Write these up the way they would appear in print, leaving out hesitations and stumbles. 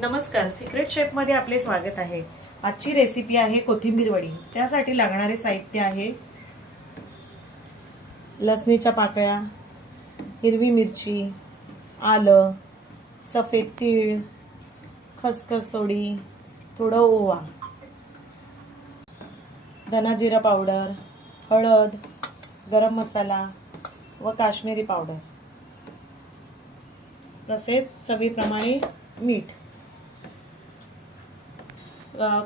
नमस्कार, secret chef मध्ये आपले स्वागत आहे। आजची रेसिपी आहे कोथिंबीर वडी। त्यासाठी लागणारे साहित्य आहे लसणीच्या पाकळ्या, हिरवी मिरची, आलं, सफेद तीळ, खसखस थोडी, थोडं ओवा, धना जिरा पावडर, हळद, गरम मसाला व काश्मीरी पावडर, तसेच चवीप्रमाणे मीठ।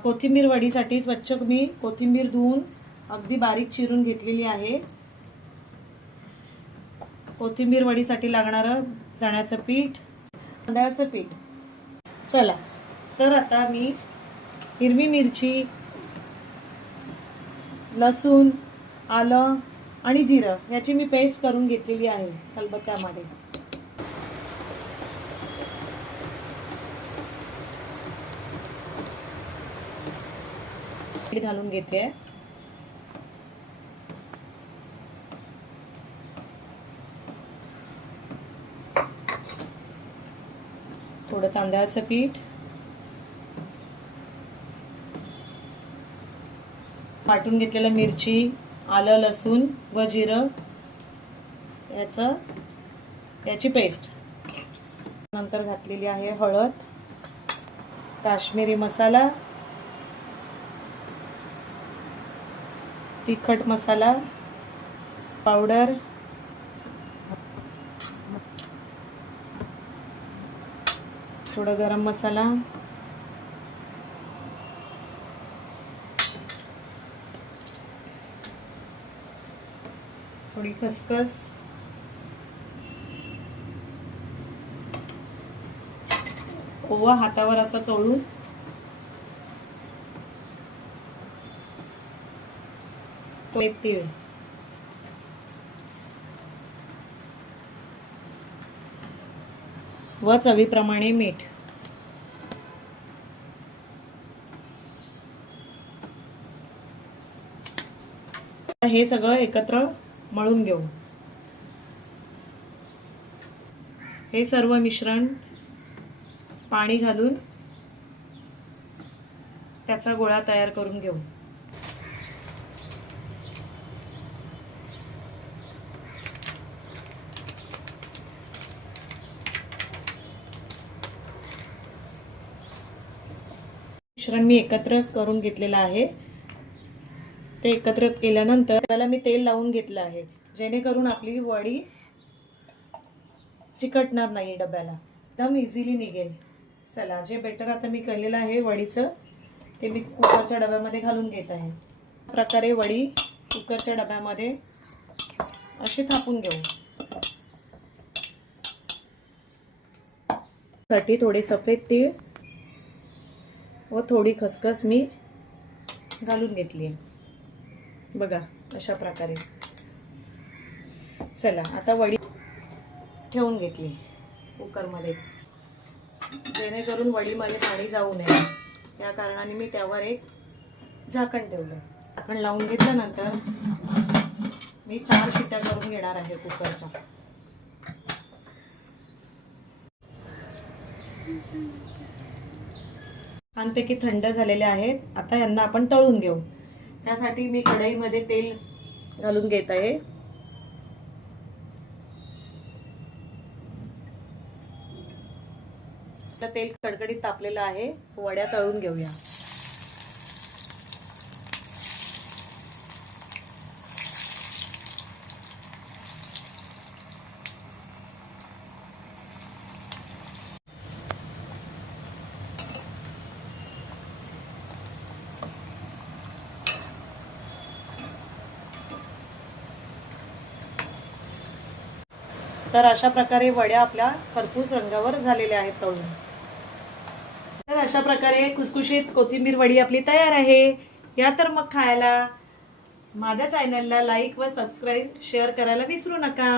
कोथिंबीर वडीसाठी स्वच्छ मी कोथिंबीर धुवून अगदी बारीक चिरून घेतलेली आहे। कोथिंबीर वडीसाठी लागणारं चण्याचं पीठ, तांदळाचं पीठ। चला तर आता मी हिरवी मिरची, लसूण, आलं आणि जिरं याची मी पेस्ट करून घेतलेली आहे खलबत्त्यामध्ये। घालून घेते। थोडं तांदळाचं पीठ, वाटून घेतलेलं मिरची, आलं, लसूण व जिरं याची पेस्ट। नंतर घातलेली आहे हळद, काश्मीरी मसाला, तिखट मसाला पावडर, थोडा गरम मसाला, थोडी खसखस, ओवा हातावर असा चोळून, तीळ व चवीप्रमाणे मीठ। हे सगळं एकत्र मळून घेऊ। हे सर्व मिश्रण पाणी घालून त्याचा गोळा तयार करून घेऊ। मिश्रण मी एकत्र करून घेतलेलं आहे। ते एकत्र केल्यानंतर त्याला मी तेल लावून घेतलं आहे, जेणेकरून आपली वडी चिकटणार नाही, डब्याला एकदम इझिली निघेल। चला, जे बेटर आता मी केलेलं आहे वडीचं ते मी कुकरच्या डब्यामध्ये घालून घेत आहे। प्रकारे वडी कुकरच्या डब्यामध्ये अशी थापून घेऊ। साठी थोडे सफेद तीळ व थोडी खसखस मी घालून घेतली आहे, बघा अशा प्रकारे। चला आता वडी ठेवून घेतली कुकरमध्ये, जेणेकरून वडीमध्ये पाणी जाऊ नये या कारणाने मी त्यावर एक झाकण ठेवलं। झाकण लावून घेतल्यानंतर मी 4 शिट्ट्या करून घेणार आहे कुकरच्या। छानपैकी थंड झालेले आहेत। आता यांना आपण तळून घेऊ। त्यासाठी मी कढईमध्ये तेल घालून घेत आहे। तेल कडकडीत तापलेलं आहे, वड्या तळून घेऊया। तर अशा प्रकारे वड्या आपल्या खरपूस रंगावर झालेल्या आहेत तळून। तर अशा प्रकारे खुसखुशीत कोथिंबीर वडी आपली तयार आहे। या तर मग खायला। माझ्या चॅनलला लाईक व सबस्क्राईब शेअर करायला विसरू नका।